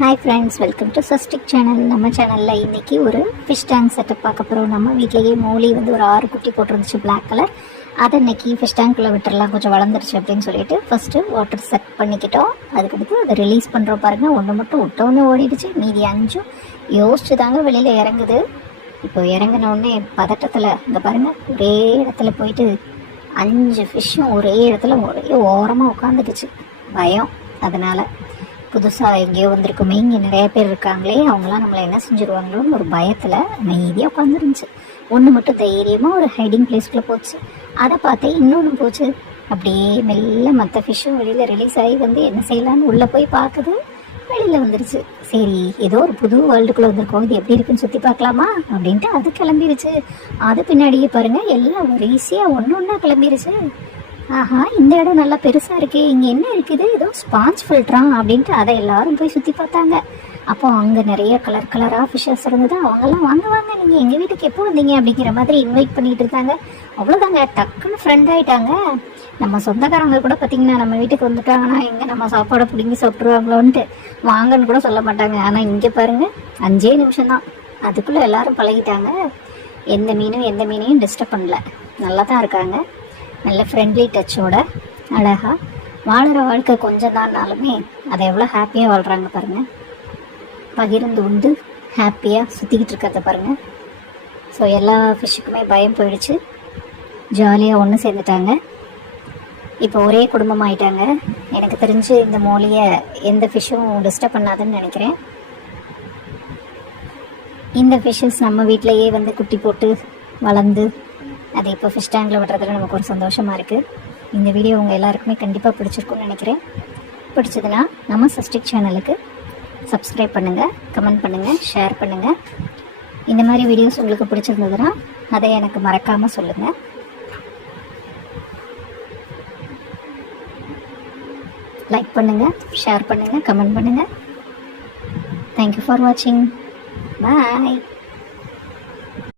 Hi friends, welcome to சஸ்டிக் channel. நம்ம சேனலில் இன்றைக்கி ஒரு ஃபிஷ் டேங்க் செட்டப் பார்க்க போகிறோம். நம்ம வீட்டிலேயே மோலி ஒரு 6 குட்டி போட்டிருந்துச்சு, பிளாக் கலர். அதை இன்றைக்கி ஃபிஷ் டேங்க்குள்ளே விட்டுறலாம், கொஞ்சம் வளர்ந்துருச்சு அப்படின்னு சொல்லிட்டு ஃபஸ்ட்டு வாட்டர் செட் பண்ணிக்கிட்டோம். அதுக்கடுத்து அதை ரிலீஸ் பண்ணுறோம் பாருங்கள். ஒன்று மட்டும் விட்டோன்னு ஓடிடுச்சு, மீதி 5 யோசிச்சு தாங்க வெளியில் இறங்குது. இப்போ இறங்கினோடனே பதட்டத்தில் இங்கே பாருங்கள், ஒரே இடத்துல போயிட்டு 5 ஃபிஷ்ஷும் ஒரே இடத்துல ஒரே ஓரமாக உட்காந்துக்குச்சு. பயம். அதனால் புதுசாக எங்கேயோ வந்திருக்குமே, இங்கே நிறைய பேர் இருக்காங்களே, அவங்களாம் நம்மளை என்ன செஞ்சுருவாங்களோன்னு ஒரு பயத்தில் அமைதியாக உட்காந்துருந்துச்சு. ஒன்று மட்டும் தைரியமாக ஒரு ஹைடிங் பிளேஸ்க்குள்ளே போச்சு. அதை பார்த்தே இன்னொன்று போச்சு. அப்படியே மெல்ல மற்ற ஃபிஷ்ஷும் வெளியில் ரிலீஸ் ஆகி வந்து என்ன செய்யலான்னு உள்ளே போய் பார்க்குது. வெளியில் வந்துருச்சு. சரி, ஏதோ ஒரு புது வேர்ல்டுக்குள்ளே வந்திருக்கோம், இது எப்படி இருக்குன்னு சுற்றி பார்க்கலாமா அப்படின்ட்டு அது கிளம்பிருச்சு. அது பின்னாடியே பாருங்கள், எல்லாம் ஒரு ஈஸியாக ஒன்று ஒன்றா கிளம்பிருச்சு. ஆஹா, இந்த இடம் நல்லா பெருசாக இருக்கே, இங்கே என்ன இருக்குது, ஏதோ ஸ்பாஞ்ச் ஃபில்ட்ரா அப்படின்ட்டு அதை எல்லாரும் போய் சுற்றி பார்த்தாங்க. அப்போ அங்கே நிறைய கலர் கலராக ஃபிஷ்ஷஸ் இருந்தது. அவங்கெல்லாம் வாங்க வாங்க, நீங்கள் எங்கள் வீட்டுக்கு எப்போ வந்தீங்க அப்படிங்கிற மாதிரி இன்வைட் பண்ணிகிட்டு இருந்தாங்க. அவ்வளோதாங்க, டக்குன்னு ஃப்ரெண்ட் ஆகிட்டாங்க. நம்ம சொந்தக்காரங்க கூட பார்த்திங்கன்னா நம்ம வீட்டுக்கு வந்துட்டாங்கன்னா எங்கே நம்ம சாப்பாடை பிடிங்கி சாப்பிட்ருவாங்களோன்ட்டு வாங்கன்னு கூட சொல்ல மாட்டாங்க. ஆனால் இங்கே பாருங்கள், 5 நிமிஷம்தான், அதுக்குள்ளே எல்லாரும் பழகிட்டாங்க. எந்த மீனையும் டிஸ்டர்ப் பண்ணல, நல்லா தான் இருக்காங்க. நல்ல ஃப்ரெண்ட்லி டச்சோட அழகாக வாழுற வாழ்க்கை கொஞ்சம் தான்னாலுமே அதை எவ்வளோ ஹாப்பியாக வாழ்கிறாங்க பாருங்கள். பகிர்ந்து உண்டு ஹாப்பியாக சுற்றிக்கிட்டு இருக்கிறத பாருங்கள். ஸோ எல்லா ஃபிஷ்ஷுக்குமே பயம் போயிடுச்சு, ஜாலியாக ஒன்று சேர்ந்துட்டாங்க. இப்போ ஒரே குடும்பம் ஆகிட்டாங்க. எனக்கு தெரிஞ்சு இந்த மோலியை எந்த ஃபிஷ்ஷும் டிஸ்டர்ப் பண்ணாதுன்னு நினைக்கிறேன். இந்த ஃபிஷ்ஷஸ் நம்ம வீட்டிலையே வந்து குட்டி போட்டு வளர்ந்து அது இப்போ ஃபிஷ் டேங்கில் விடுறதுல நமக்கு ஒரு சந்தோஷமாக இருக்குது. இந்த வீடியோ உங்கள் எல்லாருக்குமே கண்டிப்பாக பிடிச்சிருக்குன்னு நினைக்கிறேன். பிடிச்சதுன்னா நம்ம சஸ்டிக் சேனலுக்கு சப்ஸ்கிரைப் பண்ணுங்கள், கமெண்ட் பண்ணுங்கள், ஷேர் பண்ணுங்கள். இந்த மாதிரி வீடியோஸ் உங்களுக்கு பிடிச்சிருந்ததுன்னா அதை எனக்கு மறக்காமல் சொல்லுங்கள். லைக் பண்ணுங்கள், ஷேர் பண்ணுங்கள், கமெண்ட் பண்ணுங்கள். தேங்க்யூ ஃபார் வாட்சிங். பாய்.